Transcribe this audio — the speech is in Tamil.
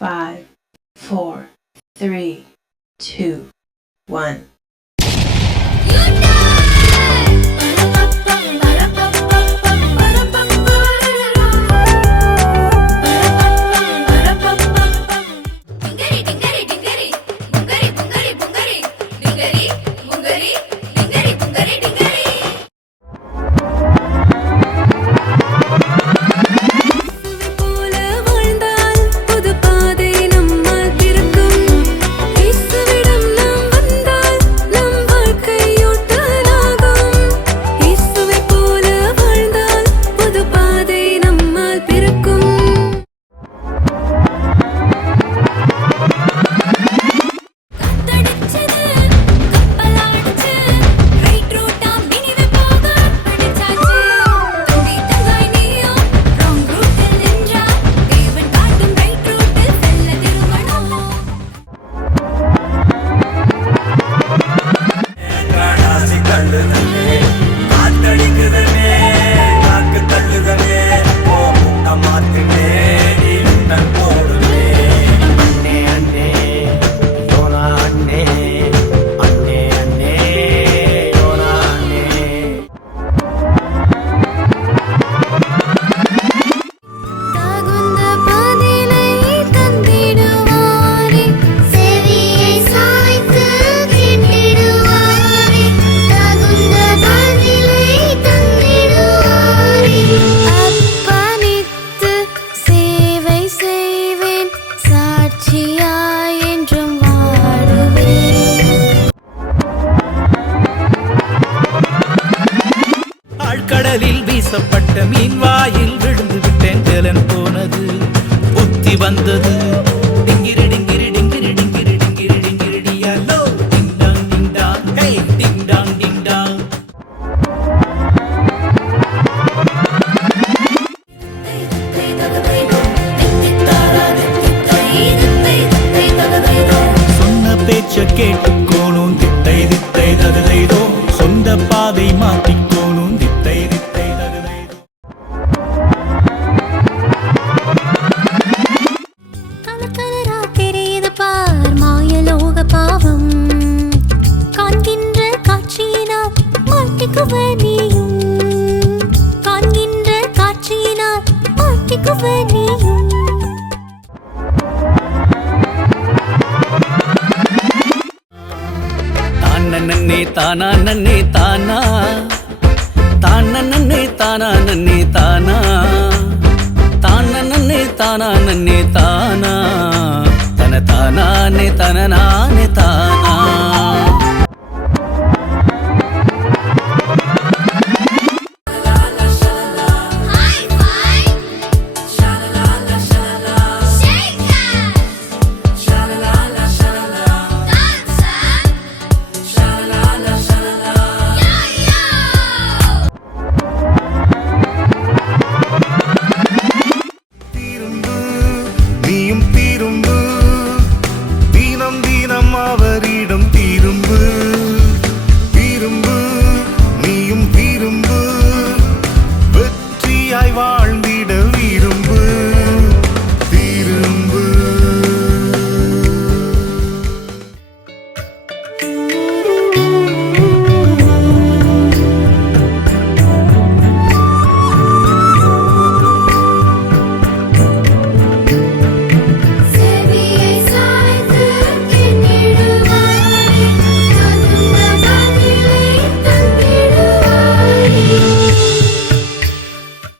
5, 4, 3, 2, 1. கடலில் வீசப்பட்ட மீன் வாயில் விழுந்து விட்டேன் ஜலன் போனது புத்தி வந்தது டிங்கிரி டிங்கிரி டிங்கிரி டிங்கிரி டிங்கிரி டிங்கிரி hello ding dong ding dong hey ding dong ding dong சொன்ன பேச்ச கேட்டுக்கோணும் தித்தை தித்தை தகுதைதோ சொந்த பாதை மாற்றிக்கோணும் தித்தை தித்தை தகுதைதோ கலக்கலரா தெரியுது பார் மாயலோக பாவம் காண்கின்ற காட்சியினால் மாட்டிக்குவ நீயும் காண்கின்ற காட்சியினால் மாட்டிக்குவ நீயும் நன்னே தானா நன்னே தானா தான நன்னே தானா நன்னே தானா தான நன்னே தானா நன்னே தானா தன தானே தன நானே தானா நீயும் திரும்பு